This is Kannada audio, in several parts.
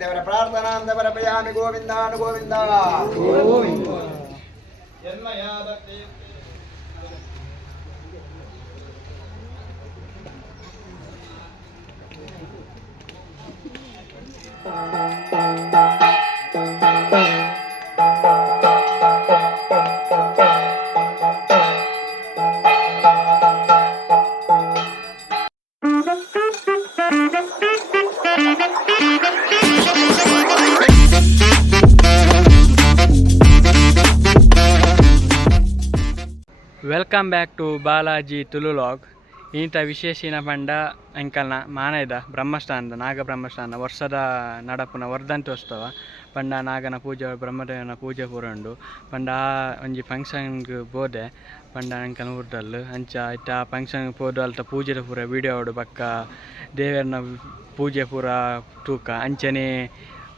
ದೇವರ ಪ್ರಾರ್ಥನಾ ಸಮರ್ಪಯಾಮಿ Govinda Govinda welcome back to Balaji Tulu vlog. ಇಂಥ ವಿಶೇಷಿನ ಪಂಡ ಎಂಕಲ್ನ ಮಾನೆದ ಬ್ರಹ್ಮಸ್ಥಾನದ ನಾಗ ಬ್ರಹ್ಮಸ್ಥಾನ ವರ್ಷದ ನಡಪುನ ವರ್ಧಂತ್ಯೋತ್ಸವ ಪಂಡ ನಾಗನ ಪೂಜೆ ಬ್ರಹ್ಮದೇವನ ಪೂಜೆ ಪೂರ ಉಂಡು ಪಂಡ ಒಂಜಿ ಫಂಕ್ಷನ್ಗೆ ಬೋದೆ ಪಂಡ ಎಂಕಲ್ನ ಊರ್ದಲ್ಲು ಅಂಚ ಇತ್ತ ಫಂಕ್ಷನ್ಗೆ ಪೋದು ಅಲ್ತ ಪೂಜೆದ ಪೂರ ವೀಡಿಯೋ ಆಡು ಬಕ್ಕ ದೇವರನ ಪೂಜೆ ಪೂರ ತೂಕ ಅಂಚನೆ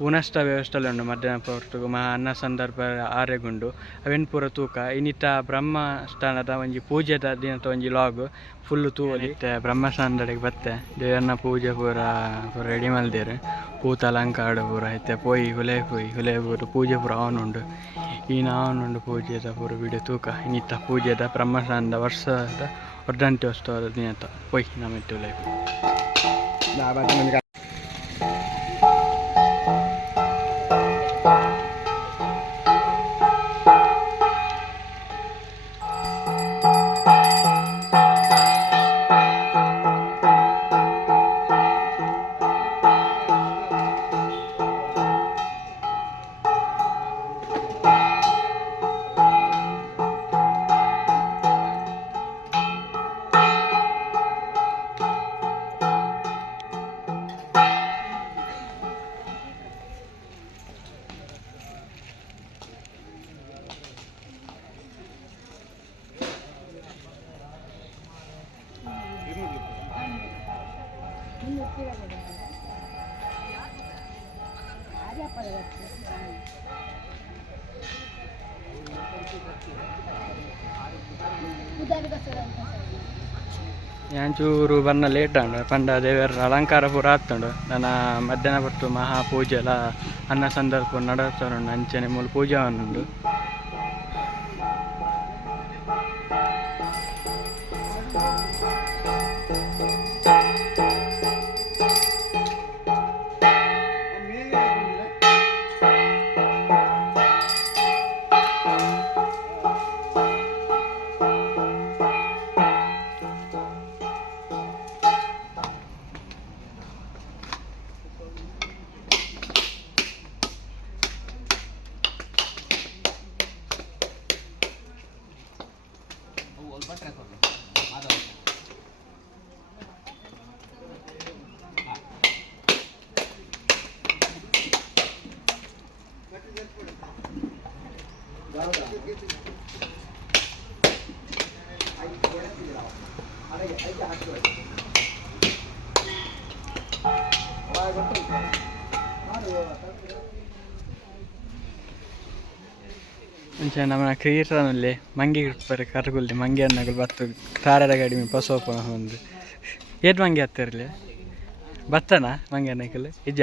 ಉನಷ್ಟ ವ್ಯವಸ್ಥೆ ಉಂಡು ಮಧ್ಯಾಹ್ನ ಪೊರ್ತುಗು ಮಹಾ ಅನ್ನ ಸಂದರ್ಭ ಆರೆಗುಂಡು ಅವೆನ್ ಪೂರ ತೂಕ ಇನ್ನಿತ್ತ ಬ್ರಹ್ಮಸ್ಥಾನದ ಒಂಜಿ ಪೂಜೆದ ದಿನದ ಒಂಜಿ ಲಾಗ್ ಫುಲ್ಲು ತೂವಲಿ ಬ್ರಹ್ಮಸ್ಥಾನದಡೆಗೆ ಬತ್ತೆ ದೇವರನ ಪೂಜೆ ಪೂರ ರೆಡಿ ಮಲ್ದೇರು ಪೂತ ಅಲಂಕಾರ ಪೂರ ಐತೆ ಪೋಯಿ ಹುಲೆ ಪೂರ ಪೂಜೆ ಪೂರ ಅವನುಂಡು ಅವನುಂಡು ಪೂಜೆದ ಪೂರ ವಿಡಿಯೋ ತೂಕ ಇನ್ನಿತ್ತ ಪೂಜೆದ ಬ್ರಹ್ಮಸ್ಥಾನದ ವರ್ಷದ ವರ್ಧಂತ್ಯೋತ್ಸವದ ದಿನದ ಪೊಯ್ ನಮ್ಮೆಟ್ಟು ಹುಲೆ ಯಾಂಚೂರು ಬರ್ನ ಲೇಟ್ ಅಂಡು ಪಂಡ ದೇವರ ಅಲಂಕಾರ ಪೂರ ಆತುಂಡು ನನ್ನ ಮಧ್ಯಾಹ್ನ ಬರ್ತು ಮಹಾ ಪೂಜೆ ಎಲ್ಲ ಅನ್ನ ಸಂದರ್ಭ ನಡತಾರುಂಡು ಅಂಚನೆ ಮೂಲ ಪೂಜೆ ಅವನುಂಡು ಮುಂಚೆ ನಮ್ಮ ಕ್ರೀಡನಲ್ಲಿ ಮಂಗಿ ಬರ ಕರ್ಗುಲ್ದೆ ಮಂಗಿ ಅನ್ನಗಳು ಬತ್ತು ತಾರದ ಗಾಡಿ ಪಸೋಪ ಒಂದು ಏಟ್ ಮಂಗಿ ಹತ್ತಿರಲಿ ಬತ್ತನ ಮಂಗಿ ಅನ್ನಕಲ್ ಇಜ್ಜ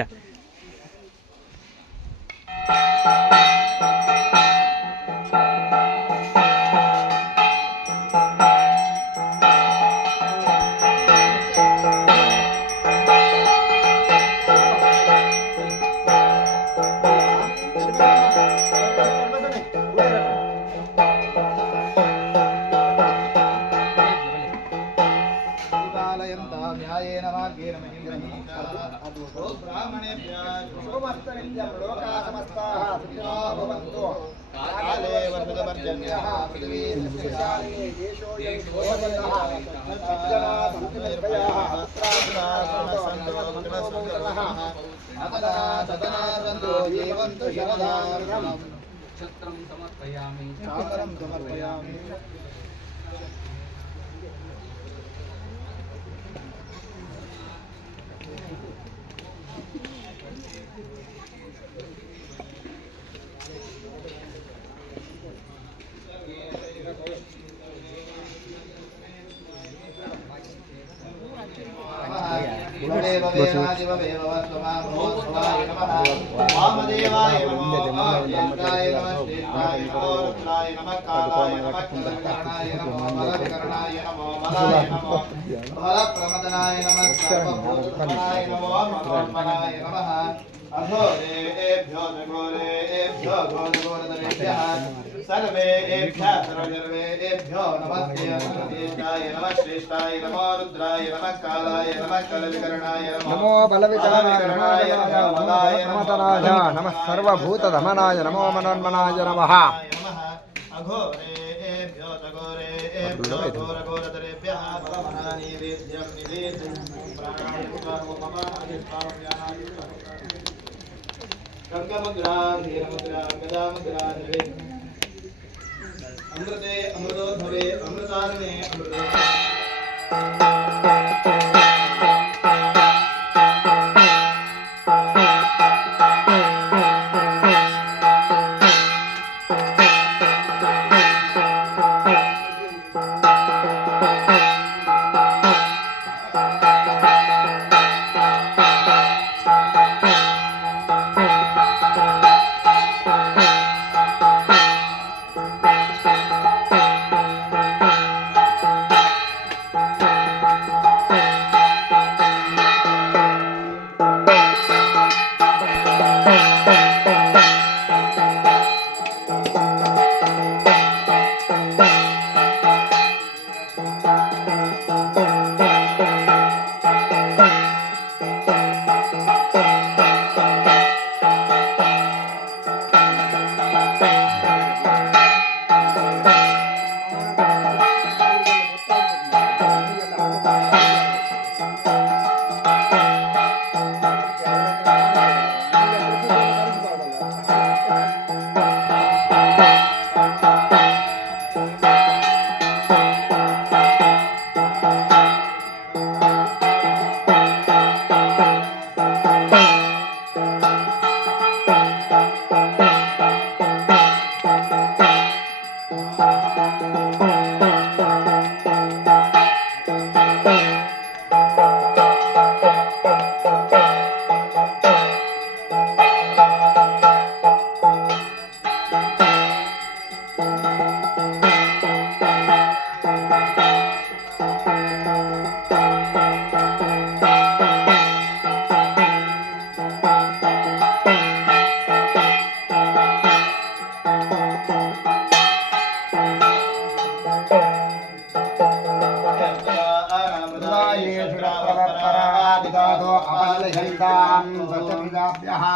अघोरेभ्यो घोरेभ्यो घोरघोरदरेभ्यः सर्वेभ्यः सर्वजर्वेभ्यो नमस्ते अनन्तेष्टाय नमः श्रेष्ठाय नमो रुद्राय नमः कालाय नमः कलविकरणाय नमो बलविकरणाय नमः प्रमतनाय नमः सर्वभूतधमनाय नमो मनोन्मनाय नमः अघोरेभ्यो घोरेभ्यो घोरघोरदरेभ्यः बलमनानि वेद्यं निवेद्यं गंगामुद्रा धीरमुद्रा गदामुद्रा अमृते अमृतोद्भवे अमृतारणे अमृते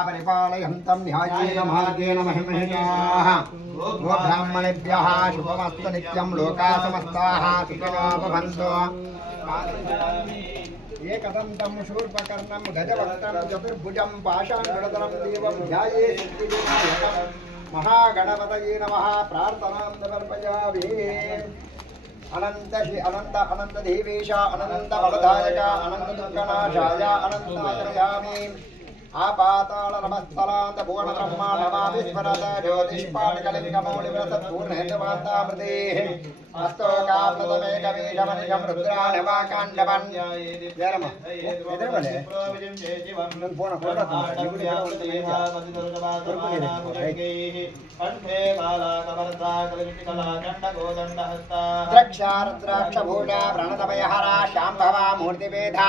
परिपालयन्तं न्यायेन मार्गेण महिमहिताः गोब्राह्मणेभ्यः शुभमस्तु नित्यं लोकाः समस्ताः सुखिनो भवन्तु एकदन्तं शूर्पकर्णं गजवक्त्रं चतुर्भुजं पाशाङ्कुशधरं देवं ध्याये सिद्धिविनायकं महागणपतये नमः प्रार्थनां समर्पयामि अनंत देवेश अनंत बलदायक अनंत दुर्गनाशाय अनंतायामी आपाताल नमस्तलांत भुवन ब्रह्मांड नमाविस्मरत ज्योतिष्पाटकलिंगमौलिव्रत पूर्णहेतवान्तामृते हस्तोकाप्लतमेकवीशमनिकं रुद्राणवाकाण्डवन् जयरम एदरवले नन फोन द्राक्षारुद्राक्षभूषा प्रणतभयहरा शाम्भवा मूर्तिभेदा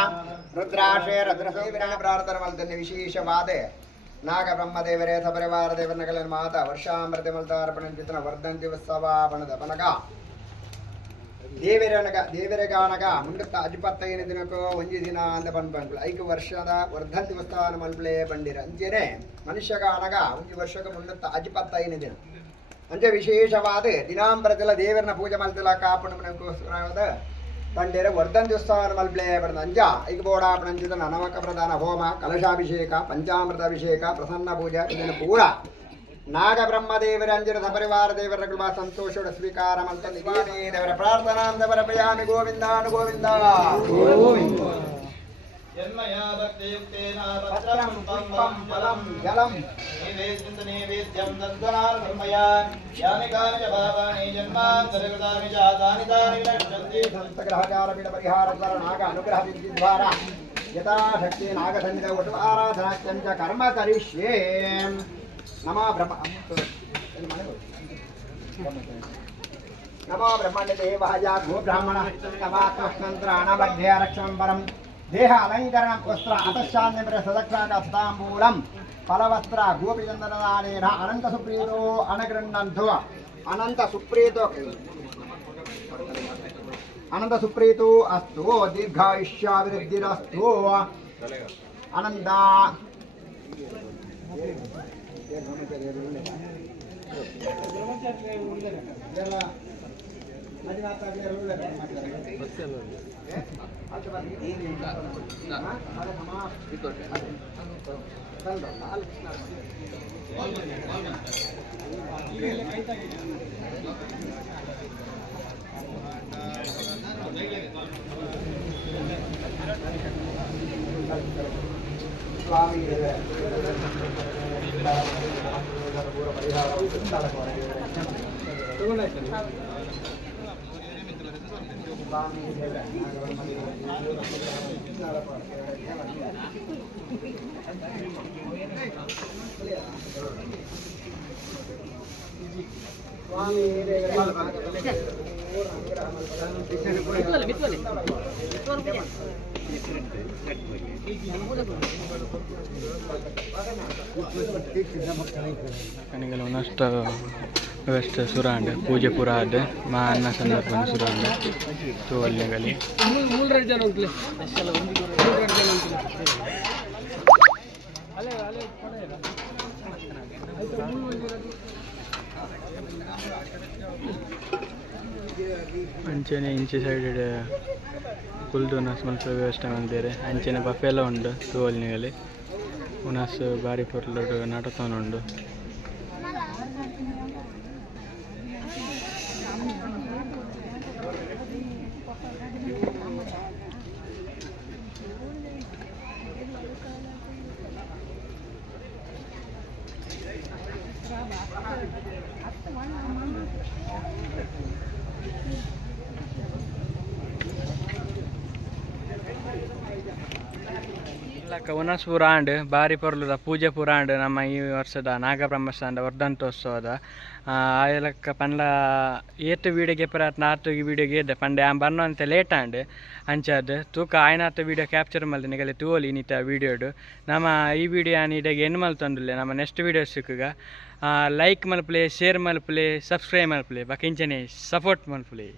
रुद्राशे रुद्रसेविरण प्रार्थनमल्तन्य विशेषवादे नाग ब्रह्मदेवरे सपरिवार देवनकलन माता वर्षामृतमल्तार्पणं चित्र वर्धन्ति उत्सवापणदपनगा ದೇವರಗಾನಗ ಮುಂಡತ್ತ ಅಜಿಪತ್ತೈನ ದಿನಕ್ಕೂ ಒಂಜಿ ದಿನ ಅಂದ ಪನ್ಪಂಕುಲು ಐದು ವರ್ಷದ ವರ್ಧನ್ ದಿವಸ್ಥಾನ ಮಲ್ಪಲೇ ಬಂಡಿರ ಅಂಚೆನೆ ಮನುಷ್ಯಗಾನಗ ಒಂಜಿ ವರ್ಷಕ್ಕೆ ಮುಂಡತ್ತ ಅಜಿಪತ್ತೈನ ದಿನ ಅಂಚೆ ವಿಶೇಷವಾದ ದಿನಾಂಬರದಲ್ಲ ದೇವರನ್ನ ಪೂಜೆ ಮಲ್ತಲ ಕಾಪಣದ ಬಂಡಿರ ವರ್ಧನ್ ದಿವಸ್ಥಾನ ಮಲ್ಪಲೇ ಬಂದ ಅಂಜ ಐಗ ಬೋಡಾಪಣಂಚಿದ ನವಕ ಪ್ರಧಾನ ಹೋಮ ಕಲಶಾಭಿಷೇಕ ಪಂಚಾಮೃತ ಅಭಿಷೇಕ ಪ್ರಸನ್ನ ಪೂಜೆ ಇದನ್ನು ಪೂರ ನಾಗ ಬ್ರಹ್ಮದೇವರಂಜನ ಸಪರಿವಾರ ದೇವರ ಕೃಪಾ ಸಂತೋಷದ ಸ್ವೀಕಾರ ಮಂತ ನಿಗೇನೇ ದೇವರ ಪ್ರಾರ್ಥನಾಂದ ಬರಪಯಾಮಿ ಗೋವಿಂದಾನು ಗೋವಿಂದ जन्मया भक्तियुक्तेन पत्रं पुष्पं फलं जलं नैवेद्यं दद्गणान् धर्मया यानि कानि च पापानि जन्मान्तरकृतानि च तानि तानि विनश्यन्ति संतग्रहचार पीड परिहार द्वारा नाग अनुग्रह विधि द्वारा यथाशक्ति नागसन्निध वटु आराधनाख्यं च कर्म करिष्ये नमो ब्रह्मण्य देवाय गो ब्राह्मणः तवात्मस्मन्त्राणमध्ये रक्षणं परं देह अलङ्करणं वस्त्र अतशान्यपरे सदक्षाकस्ताम्बूलं फलवस्त्र गोपीचन्दनदानेन अनन्तसुप्रीतो अनगृह्णन्तो अनन्तसुप्रीतो अस्तु दीर्घायुष्याभिवृद्धिरस्तु अनन्ता ಕಣಿಗಳು ನಷ್ಟ ವ್ಯವಸ್ಥೆ ಸುರಾಂಡ್ ಪೂಜೆ ಪುರ ಆದ ಮಾ ಅನ್ನ ಸಂದರ್ಭ ಸುರಾಂಡ್ ತೋಲ್ನೆಗಲಿ ಅಂಚೆನೆ ಇಂಚೆ ಸೈಡ್ ಕುಲ್ದು ಉನಾಸ್ ಮಲ್ಪ ವ್ಯವಸ್ಥೆ ಮಾಡಿದ್ದಾರೆ ಅಂಚೆನೆ ಬಫೆಲ್ಲ ಉಂಡು ತೋಲ್ನೆಗಲಿ ಉನಾಸ್ ಬಾರಿ ಪೊರ್ಲು ನಡತವನುಂಡು ಉನಾಸ್ ಪುರಾಂಡ್ ಬಾರಿ ಪೊರ್ಲುದ ಪೂಜೆ ಪುರಾಂಡ್ ನಮ್ಮ ಈ ವರ್ಷದ ನಾಗಬ್ರಹ್ಮಸ್ಥಾನದ ವರ್ಧಂತೋತ್ಸವದ ಆಯಲಕ್ಕ ಪಂಡ ಏತು ವೀಡಿಯೋಗೆ ಪರಾತ್ ನಾತು ವೀಡಿಯೋಗೆ ಇದ್ದೆ ಪಂಡೆ ಬನ್ನೋ ಅಂತ ಲೇಟ್ ಆಂಡ್ ಅಂಚದು ತೂಕ ಆಯ್ನಾತ ವೀಡಿಯೋ ಕ್ಯಾಪ್ಚರ್ ಮಲ್ದೆ ನಿಗಲೆ ತೂವಲಿ ನೀತ ವೀಡಿಯೋಡು ನಮ್ಮ ಈ ವಿಡಿಯೋ ನೀಟಾಗಿ ಏನು ಮಲ್ತೊಂದಿಲ್ಲ ನಮ್ಮ ನೆಕ್ಸ್ಟ್ ವೀಡಿಯೋ ಸಿಕ್ಕಗ ಲೈಕ್ ಮಲ್ಪಲೆ ಶೇರ್ ಮಲ್ಪಲೆ ಸಬ್ಸ್ಕ್ರೈಬ್ ಮಲ್ಪಲೆ ಬಾಕಿಂಚನೆ ಸಪೋರ್ಟ್ ಮಲ್ಪಲೆ